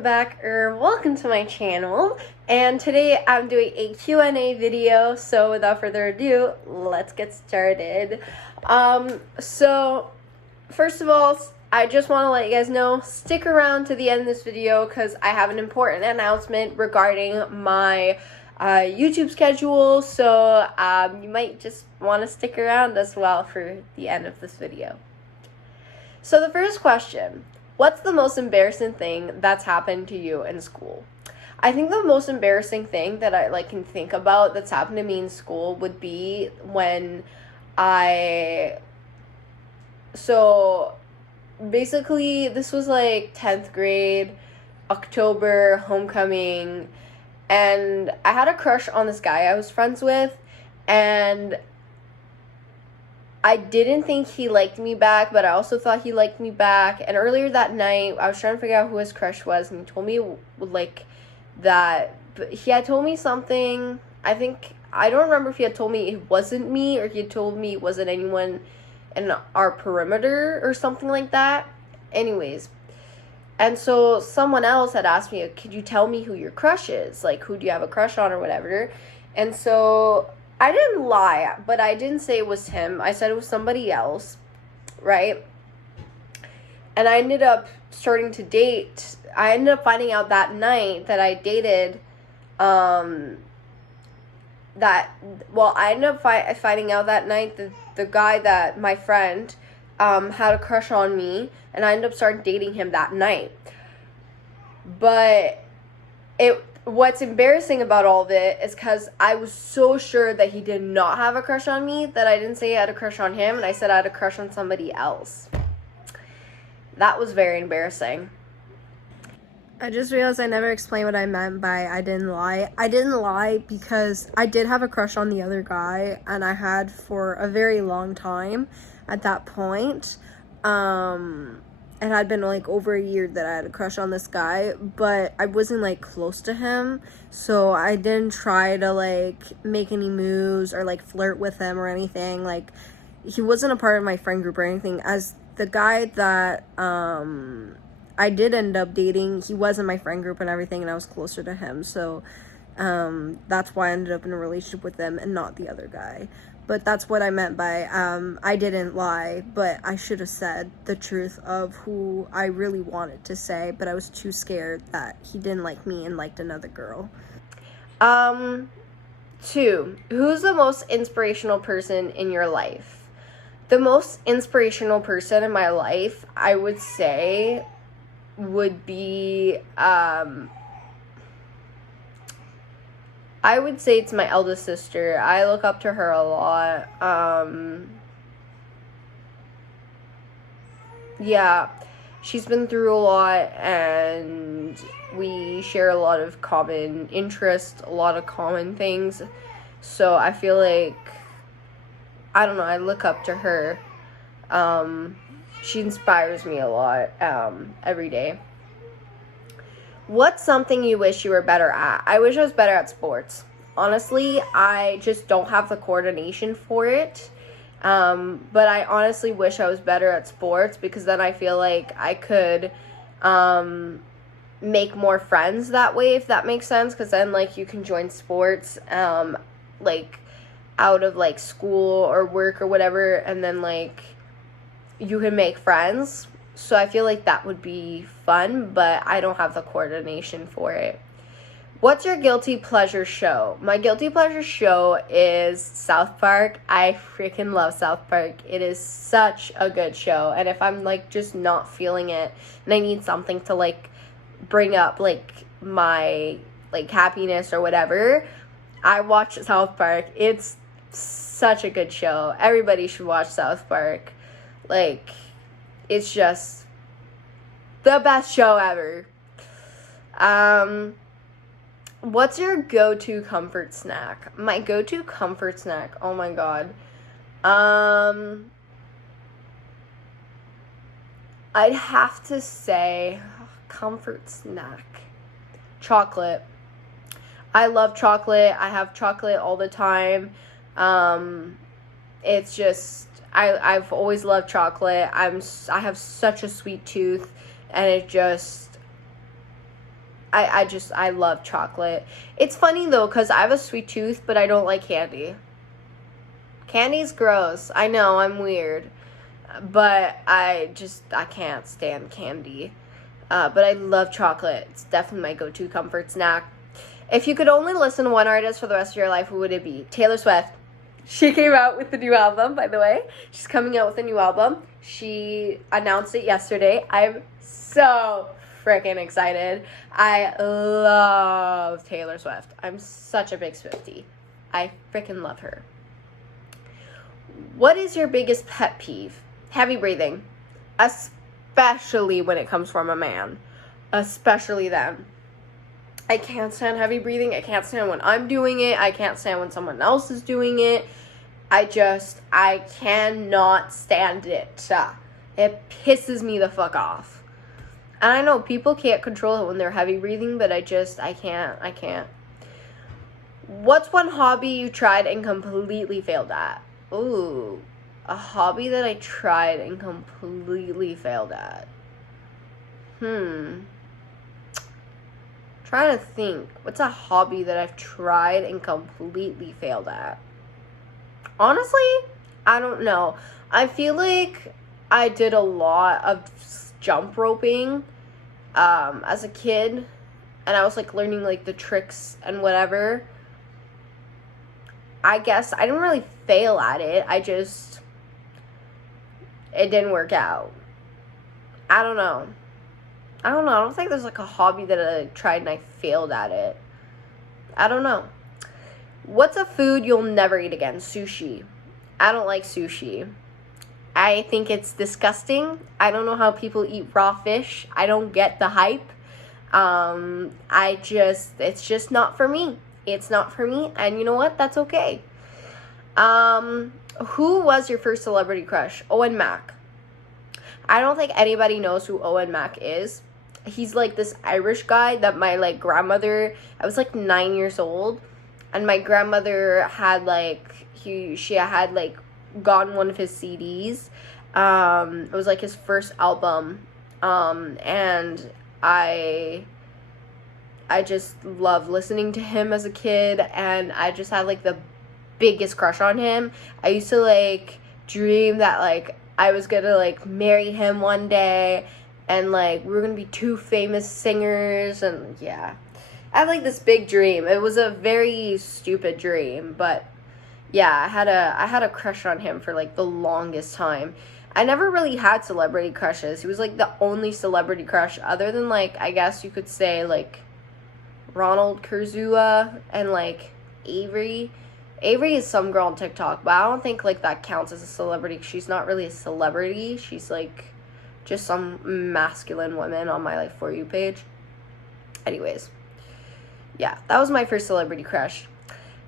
welcome back, or welcome to my channel. And today I'm doing a Q&A video, so without further ado, let's get started. So first of all, I just want to let you guys know, stick around to the end of this video because I have an important announcement regarding my YouTube schedule, so you might just want to stick around as well for the end of this video. So the first question: what's the most embarrassing thing that's happened to you in school? I think the most embarrassing thing that I can think about that's happened to me in school would be when so basically this was 10th grade, October, homecoming, and I had a crush on this guy I was friends with, and I didn't think he liked me back, but I also thought he liked me back. And earlier that night, I was trying to figure out who his crush was, and he told me that, but he had told me something. I don't remember if he had told me it wasn't me or he had told me it wasn't anyone in our perimeter or something like that. Anyways, and so someone else had asked me, could you tell me who your crush is? Who do you have a crush on or whatever? And so I didn't lie, but I didn't say it was him. I said it was somebody else, right? And I ended up starting to date. I ended up finding out that night that I dated, I ended up finding out that night that the guy that my friend had a crush on me, and I ended up starting dating him that night. But what's embarrassing about all of it is because I was so sure that he did not have a crush on me that I didn't say I had a crush on him, and I said I had a crush on somebody else. That was very embarrassing. I just realized I never explained what I meant by I didn't lie. I didn't lie because I did have a crush on the other guy, and I had for a very long time at that point. It had been over a year that I had a crush on this guy, but I wasn't close to him, so I didn't try to make any moves or flirt with him or anything. He wasn't a part of my friend group or anything. As the guy that I did end up dating, he was in my friend group and everything, and I was closer to him, so that's why I ended up in a relationship with them and not the other guy. But that's what I meant by I didn't lie, but I should have said the truth of who I really wanted to say, but I was too scared that he didn't like me and liked another girl. 2, who's the most inspirational person in your life? The most inspirational person in my life, I would say, would be I would say it's my eldest sister. I look up to her a lot. Yeah, she's been through a lot, and we share a lot of common interests, a lot of common things. So I feel I don't know, I look up to her. She inspires me a lot every day. What's something you wish you were better at? I wish I was better at sports. Honestly, I just don't have the coordination for it. But I honestly wish I was better at sports, because then I feel I could make more friends that way, if that makes sense. Because then you can join sports out of school or work or whatever, and then you can make friends. So I feel that would be fun, but I don't have the coordination for it. What's your guilty pleasure show? My guilty pleasure show is South Park. I freaking love South Park. It is such a good show. And if I'm just not feeling it and I need something to bring up my happiness or whatever, I watch South Park. It's such a good show. Everybody should watch South Park. It's just the best show ever. What's your go-to comfort snack? My go-to comfort snack, oh my god. I'd have to say comfort snack. Chocolate. I love chocolate. I have chocolate all the time. It's just I've always loved chocolate. I have such a sweet tooth, and I love chocolate. It's funny though, because I have a sweet tooth, but I don't like candy. Candy's gross. I know, I'm weird. But I can't stand candy. But I love chocolate. It's definitely my go-to comfort snack. If you could only listen to one artist for the rest of your life, who would it be? Taylor Swift. She came out with the new album, by the way. She's coming out with a new album. She announced it yesterday. I'm so freaking excited. I love Taylor Swift. I'm such a big Swiftie. I freaking love her. What is your biggest pet peeve? Heavy breathing. Especially when it comes from a man. Especially them. I can't stand heavy breathing. I can't stand when I'm doing it. I can't stand when someone else is doing it. I cannot stand it. It pisses me the fuck off. And I know people can't control it when they're heavy breathing, but I can't. What's one hobby you tried and completely failed at? Ooh, a hobby that I tried and completely failed at. Trying to think. What's a hobby that I've tried and completely failed at? Honestly, I don't know. I feel like I did a lot of jump roping as a kid, and I was like learning like the tricks and whatever. I guess I didn't really fail at it. It didn't work out. I don't know. I don't think there's like a hobby that I tried and I failed at it. I don't know. What's a food you'll never eat again? Sushi. I don't like sushi. I think it's disgusting. I don't know how people eat raw fish. I don't get the hype. It's just not for me. It's not for me, and you know what? That's okay. Who was your first celebrity crush? Owen Mac. I don't think anybody knows who Owen Mac is. He's like this Irish guy that my like grandmother, I was like 9 years old, and my grandmother had like she had like gotten one of his CDs. It was like his first album, and I just loved listening to him as a kid, and I just had like the biggest crush on him. I used to like dream that like I was gonna like marry him one day, and like we were gonna be two famous singers, and yeah, I had like this big dream. It was a very stupid dream, but yeah, I had a crush on him for like the longest time. I never really had celebrity crushes. He was like the only celebrity crush other than like, I guess you could say like Ronald Kurzula and like Avery. Avery is some girl on TikTok, but I don't think like that counts as a celebrity. She's not really a celebrity. She's like just some masculine woman on my like For You page. Anyways, yeah, that was my first celebrity crush.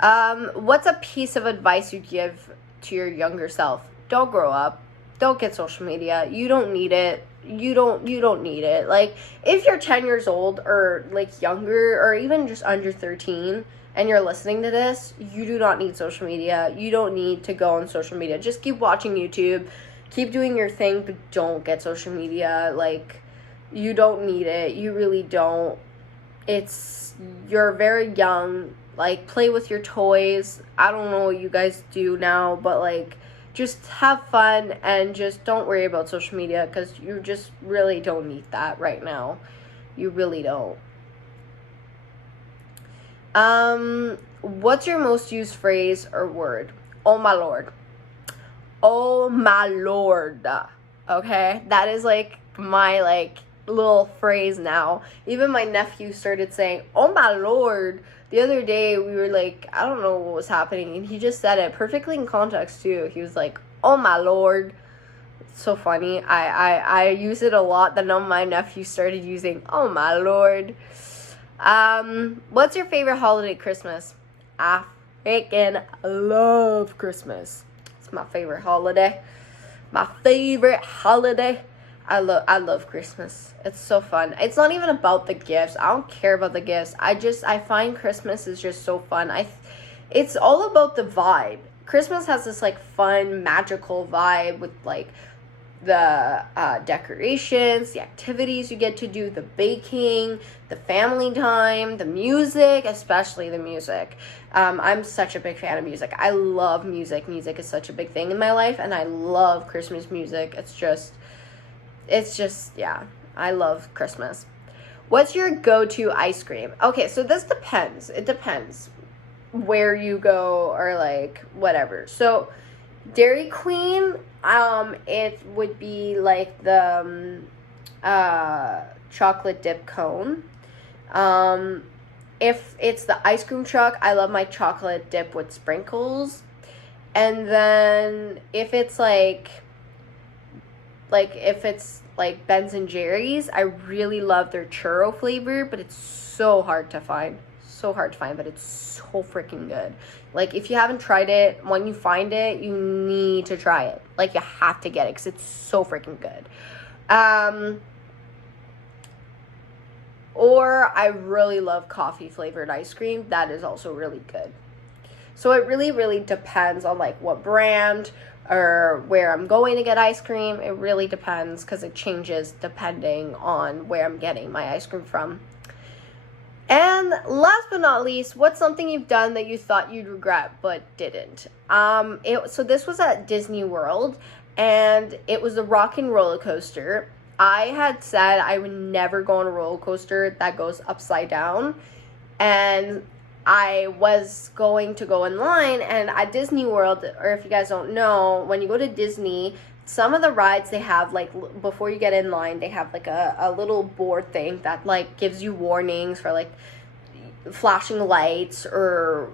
What's a piece of advice you'd give to your younger self? Don't grow up. Don't get social media. You don't need it. You don't need it. Like, if you're 10 years old or like younger or even just under 13 and you're listening to this, you do not need social media. You don't need to go on social media. Just keep watching YouTube. Keep doing your thing, but don't get social media. Like, you don't need it. You really don't. You're very young. Like, play with your toys. I don't know what you guys do now, but like, just have fun and just don't worry about social media, because you just really don't need that right now. You really don't. What's your most used phrase or word? Oh my lord. Oh my lord. Okay? That is like my like little phrase now. Even my nephew started saying, oh my lord. The other day we were like, I don't know what was happening, and he just said it perfectly in context too. He was like, oh my lord. It's so funny. I use it a lot. Then my nephew started using, oh my lord. What's your favorite holiday? Christmas. I freaking love Christmas. It's my favorite holiday. My favorite holiday. I love Christmas. It's so fun. It's not even about the gifts. I don't care about the gifts. I find Christmas is just so fun. It's all about the vibe. Christmas has this like fun, magical vibe with like the decorations, the activities you get to do, the baking, the family time, the music, especially the music. I'm such a big fan of music. I love music. Music is such a big thing in my life, and I love Christmas music. It's just, yeah, I love Christmas. What's your go-to ice cream? Okay, so this depends. It depends where you go or like whatever. So Dairy Queen, it would be like the chocolate dip cone. If it's the ice cream truck, I love my chocolate dip with sprinkles. And then if it's like if it's like Ben's and Jerry's, I really love their churro flavor, but it's so hard to find. But it's so freaking good. Like, if you haven't tried it, when you find it, you need to try it. Like, you have to get it because it's so freaking good. Or I really love coffee flavored ice cream. That is also really good. So it really, really depends on like what brand or where I'm going to get ice cream. It really depends because it changes depending on where I'm getting my ice cream from. And last but not least, what's something you've done that you thought you'd regret but didn't? So this was at Disney World, and it was the Rock and Roller Coaster. I had said I would never go on a roller coaster that goes upside down, and I was going to go in line, and at Disney World, or if you guys don't know, when you go to Disney, some of the rides they have, like, before you get in line, they have like a little board thing that like gives you warnings for like flashing lights, or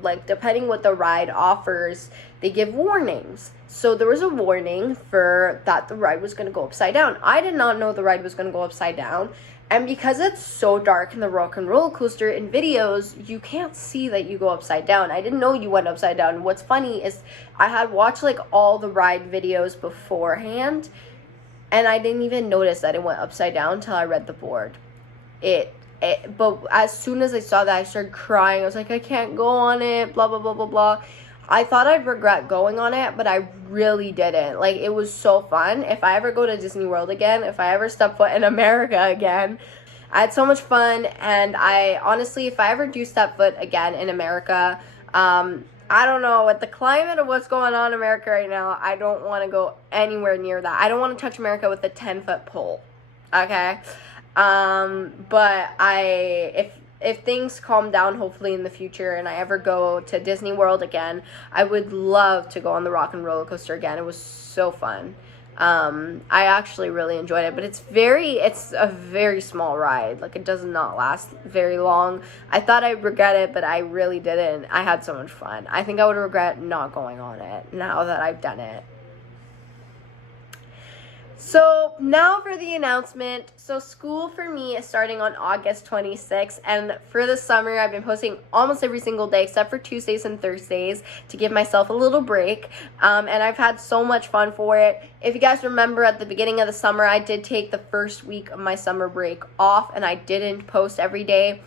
like depending what the ride offers, they give warnings. So there was a warning for that the ride was going to go upside down. I did not know the ride was going to go upside down. And because it's so dark in the Rock and Roller Coaster, in videos, you can't see that you go upside down. I didn't know you went upside down. And what's funny is I had watched like all the ride videos beforehand, and I didn't even notice that it went upside down until I read the board. But as soon as I saw that, I started crying. I was like, I can't go on it, blah, blah, blah, blah, blah. I thought I'd regret going on it, but I really didn't. Like, it was so fun. If I ever go to Disney World again, if I ever step foot in America again, I had so much fun. And I honestly, if I ever do step foot again in America, I don't know, with the climate of what's going on in America right now, I don't want to go anywhere near that. I don't want to touch America with a 10-foot pole, okay? But if things calm down, hopefully in the future, and I ever go to Disney World again, I would love to go on the Rock and Roller Coaster again. It was so fun. I actually really enjoyed it, but it's a very small ride. Like, it does not last very long. I thought I'd regret it, but I really didn't. I had so much fun. I think I would regret not going on it now that I've done it. So now for the announcement. So school for me is starting on August 26th, and for the summer I've been posting almost every single day except for Tuesdays and Thursdays to give myself a little break, and I've had so much fun for it. If you guys remember, at the beginning of the summer I did take the first week of my summer break off, and I didn't post every day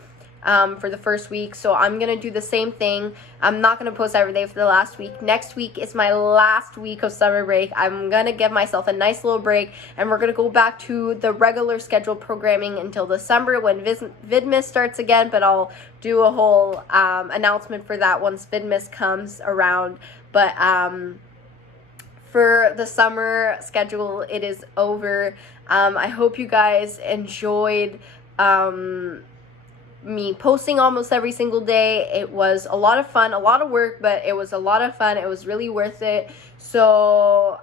for the first week, so I'm gonna do the same thing. I'm not gonna post every day for the last week. Next week is my last week of summer break. I'm gonna give myself a nice little break, and we're gonna go back to the regular scheduled programming until December when Vidmas starts again, but I'll do a whole announcement for that once Vidmas comes around. But for the summer schedule, it is over. I hope you guys enjoyed me posting almost every single day. It was a lot of fun, a lot of work, but it was a lot of fun. It was really worth it. So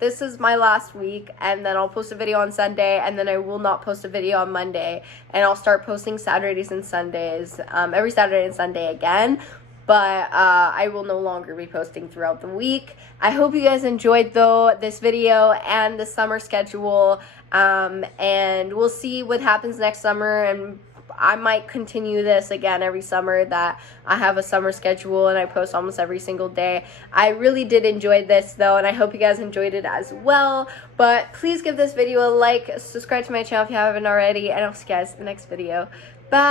this is my last week, and then I'll post a video on Sunday, and then I will not post a video on Monday, and I'll start posting Saturdays and Sundays, every Saturday and Sunday again. But I will no longer be posting throughout the week. I hope you guys enjoyed, though, this video and the summer schedule, and we'll see what happens next summer, and I might continue this again every summer, that I have a summer schedule and I post almost every single day. I really did enjoy this, though, and I hope you guys enjoyed it as well. But please give this video a like, subscribe to my channel if you haven't already, and I'll see you guys in the next video. Bye!